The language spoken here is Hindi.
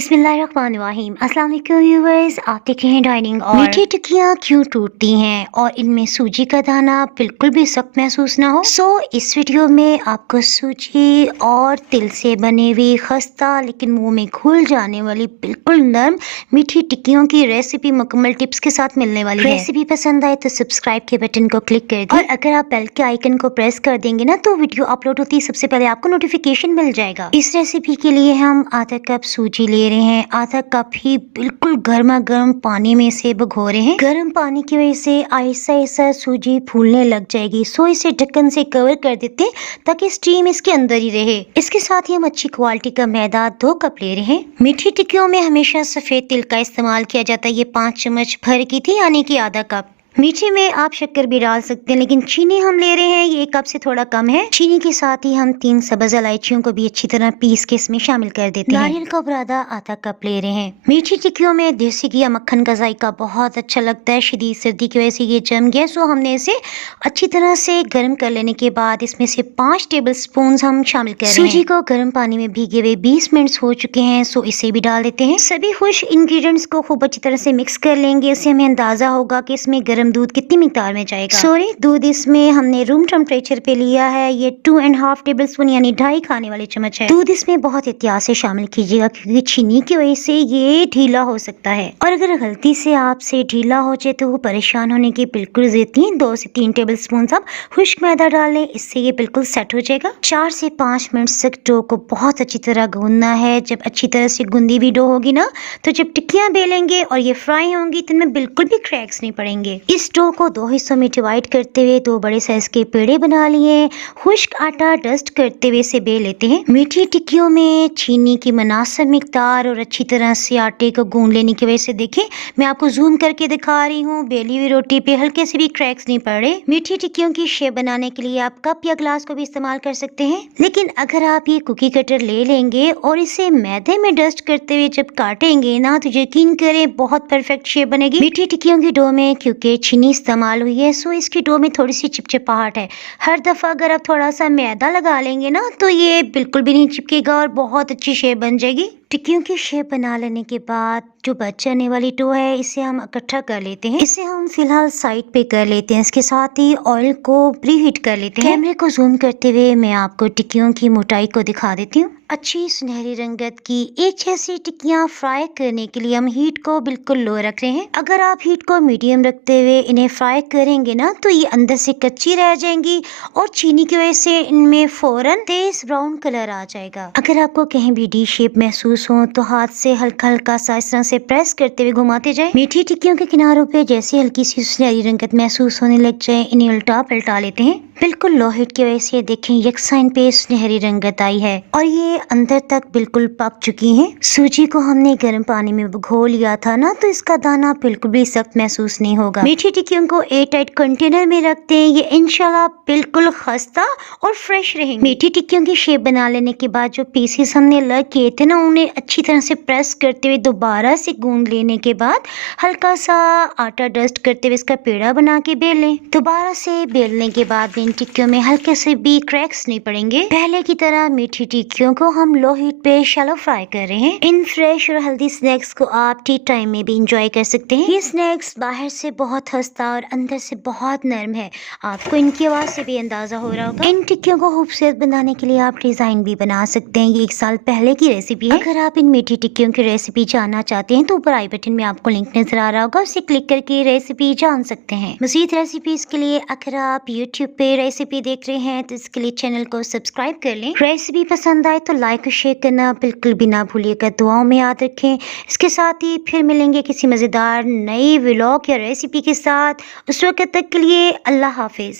बिस्मिल्लाहिर्रहमानिर्रहीम। अस्सलाम वालेकुम व्यूअर्स, आप देख रहे हैं डाइनिंग। और मीठी टिक्कियाँ क्यों टूटती हैं और इनमें सूजी का दाना बिल्कुल भी सख्त महसूस ना हो। इस वीडियो में आपको सूजी और तिल से बने हुई खस्ता लेकिन मुंह में घुल जाने वाली बिल्कुल नरम मीठी टिक्कियों की रेसिपी मुकम्मल टिप्स के साथ मिलने वाली है। रेसिपी पसंद आए तो सब्सक्राइब के बटन को क्लिक कर दें और अगर आप बेल के आइकन को प्रेस कर देंगे ना तो वीडियो अपलोड होती है सबसे पहले आपको नोटिफिकेशन मिल जाएगा। इस रेसिपी के लिए हम आधा कप सूजी ले रहे हैं, आधा कप ही बिल्कुल गर्मा गर्म पानी में से भिगो रहे हैं। गर्म पानी की वजह से आहिस्ता आहिस्ता सूजी फूलने लग जाएगी। इसे ढक्कन से कवर कर देते हैं ताकि स्टीम इसके अंदर ही रहे। इसके साथ ही हम अच्छी क्वालिटी का मैदा 2 कप ले रहे हैं। मीठी टिक्कियों में हमेशा सफेद तिल का इस्तेमाल किया जाता है। ये 5 चम्मच भर की थी यानी कि आधा कप। मीठे में आप शक्कर भी डाल सकते हैं लेकिन चीनी हम ले रहे हैं ये 1 कप से थोड़ा कम है। चीनी के साथ ही हम 3 सब्ज इलायचियों को भी अच्छी तरह पीस के इसमें शामिल कर देते हैं। नारियल का बुरादा आधा कप ले रहे हैं। मीठी टिक्कियों में देसी घी या मक्खन का जायका बहुत अच्छा लगता है। शदीद सर्दी की वजह से ये जम गया, सो हमने इसे अच्छी तरह से गर्म कर लेने के बाद इसमें से 5 टेबल स्पून हम शामिल कर रहे हैं। सूजी को गर्म पानी में भीगे हुए 20 मिनट हो चुके हैं, सो इसे भी डाल देते हैं। सभी खुश इंग्रेडिएंट्स को खूब अच्छी तरह से मिक्स कर लेंगे। इससे हमें अंदाजा होगा कि इसमें गर्म दूध कितनी मिकदार में जाएगा। दूध इसमें हमने रूम टेम्परेचर पे लिया है। ये 2.5 टेबल स्पून यानी 2.5 खाने वाले चम्मच है। दूध इसमें बहुत एहतियात से शामिल कीजिएगा क्योंकि चीनी की वजह से ये ढीला हो सकता है और अगर गलती से आपसे ढीला हो जाए तो वो परेशान होने की बिल्कुल जरूरत नहीं। 2 से 3 टेबल स्पून आप खुश्क मैदा डाल लें, इससे ये बिल्कुल सेट हो जाएगा। 4 से 5 मिनट तक डो को बहुत अच्छी तरह गूंदना है। जब अच्छी तरह से गुंदी भी डो होगी ना तो जब टिक्कियां बेलेंगे और ये फ्राई होंगी तो इनमें बिल्कुल भी क्रैक्स नहीं पड़ेंगे। इस डो को 2 हिस्सों में डिवाइड करते हुए 2 बड़े साइज के पेड़े बना लिए। खुश्क आटा डस्ट करते हुए इसे बेल लेते हैं। मीठी टिक्कियों में चीनी की मुनासिब मिकदार और अच्छी तरह से आटे को गूंद लेने की वजह से देखें मैं आपको जूम करके दिखा रही हूँ, बेली हुई रोटी पे हल्के से भी क्रैक्स नहीं पड़ रहे। मीठी टिक्कियों की शेप बनाने के लिए आप कप या ग्लास को भी इस्तेमाल कर सकते हैं, लेकिन अगर आप ये कुकी कटर ले लेंगे और इसे मैदे में डस्ट करते हुए जब काटेंगे ना तो यकीन करें बहुत परफेक्ट शेप बनेगी। मीठी टिक्कियों की डो में क्योंकि चीनी इस्तेमाल हुई है सो इसकी डो में थोड़ी सी चिपचिपाहट है। हर दफा अगर आप थोड़ा सा मैदा लगा लेंगे ना तो ये बिल्कुल भी नहीं चिपकेगा और बहुत अच्छी शेप बन जाएगी। टिक्कियों की शेप बना लेने के बाद जो बच जाने वाली डो है इसे हम इकट्ठा कर लेते हैं। इसे हम फिलहाल साइड पे कर लेते हैं। इसके साथ ही ऑयल को प्रीहीट कर लेते हैं। कैमरे को जूम करते हुए मैं आपको टिक्कियों की मोटाई को दिखा देती हूँ। अच्छी सुनहरी रंगत की एक जैसी टिक्कियां फ्राई करने के लिए हम हीट को बिल्कुल लो रख रहे हैं। अगर आप हीट को मीडियम रखते हुए इन्हें फ्राई करेंगे ना तो ये अंदर से कच्ची रह जाएंगी और चीनी की वजह से इनमें फौरन तेज ब्राउन कलर आ जाएगा। अगर आपको कहीं भी डी शेप महसूस हो तो हाथ से हल्का हल्का सा इस तरह से प्रेस करते हुए घुमाते जाएं। मीठी टिक्कियों के किनारों पे जैसे हल्की सी सुनहरी रंगत महसूस होने लग जाए इन्हें उल्टा पलटा लेते हैं। बिल्कुल लो हीट की वजह से देखें यकसान पे सुनहरी रंगत आई है और ये अंदर तक बिल्कुल पक चुकी हैं। सूजी को हमने गर्म पानी में भिगो लिया था ना तो इसका दाना बिल्कुल भी सख्त महसूस नहीं होगा। मीठी टिक्कियों को एयरटाइट कंटेनर में रखते हैं, ये इंशाल्लाह बिल्कुल खस्ता और फ्रेश रहेंगे। मीठी टिक्कियों की शेप बना लेने के बाद जो पीसेस हमने अलग किए थे ना उन्हें अच्छी तरह से प्रेस करते हुए दोबारा से गूंद लेने के बाद हल्का सा आटा डस्ट करते हुए इसका पेड़ा बना के बेल लें। दोबारा से बेलने के बाद इन टिक्कियों में हल्के से भी क्रैक्स नहीं पड़ेंगे। पहले की तरह मीठी टिक्कियों को हम लो हीट पे शैलो फ्राई कर रहे हैं। इन फ्रेश और हेल्दी स्नैक्स को आप टी टाइम में भी इंजॉय कर सकते हैं। ये स्नैक्स बाहर से बहुत खस्ता और अंदर से बहुत नरम है, आपको इनकी आवाज से भी अंदाजा हो रहा होगा। इन टिक्कियों को खूबसूरत बनाने के लिए आप डिजाइन भी बना सकते हैं। ये 1 साल पहले की रेसिपी है। अगर आप इन मीठी टिक्कियों की रेसिपी जानना चाहते हैं तो ऊपर आई बटन में आपको लिंक नजर आ रहा होगा, उसे क्लिक करके रेसिपी जान सकते हैं। मज़ीद रेसिपीज के लिए अगर आप यूट्यूब पे रेसिपी देख रहे हैं तो इसके लिए चैनल को सब्सक्राइब कर लें। रेसिपी पसंद आए तो लाइक और शेयर करना बिल्कुल भी ना भूलिएगा। दुआओं में याद रखें। इसके साथ ही फिर मिलेंगे किसी मज़ेदार नई व्लॉग या रेसिपी के साथ। उस वक्त तक के लिए अल्लाह हाफिज।